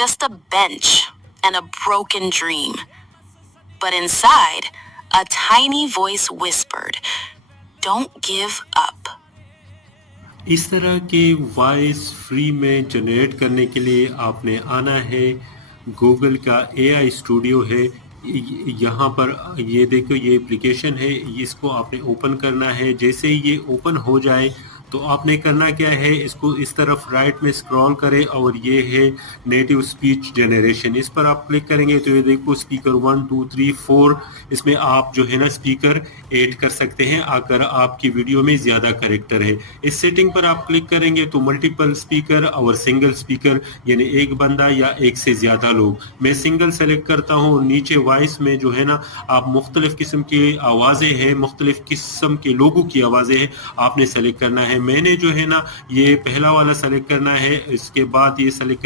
just a bench and a broken dream. But inside, a tiny voice whispered, "Don't give up." اس طرح کے voice free میں generate کرنے کے لیے آپ نے آنا ہے، گوگل کا اے آئی اسٹوڈیو ہے، یہاں پر یہ دیکھو یہ اپلیکیشن ہے، اس کو آپ نے اوپن کرنا ہے۔ جیسے ہی یہ اوپن ہو جائے تو آپ نے کرنا کیا ہے، اس کو اس طرف رائٹ میں اسکرول کرے اور یہ ہے نیٹو اسپیچ جنریشن، اس پر آپ کلک کریں گے تو یہ دیکھو اسپیکر 1 2 3 4، اس میں آپ جو ہے نا اسپیکر ایڈ کر سکتے ہیں اگر آپ کی ویڈیو میں زیادہ کریکٹر ہے۔ اس سیٹنگ پر آپ کلک کریں گے تو ملٹیپل اسپیکر اور سنگل اسپیکر، یعنی ایک بندہ یا ایک سے زیادہ لوگ، میں سنگل سلیکٹ کرتا ہوں۔ نیچے وائس میں جو ہے نا آپ مختلف قسم کی آوازیں ہیں، مختلف قسم کے لوگوں کی آوازیں ہیں، آپ نے سلیکٹ کرنا ہے۔ میں نے جو ہے نا یہ پہلا والا سلیکٹ کرنا ہے، اس کے بعد یہ سلیکٹ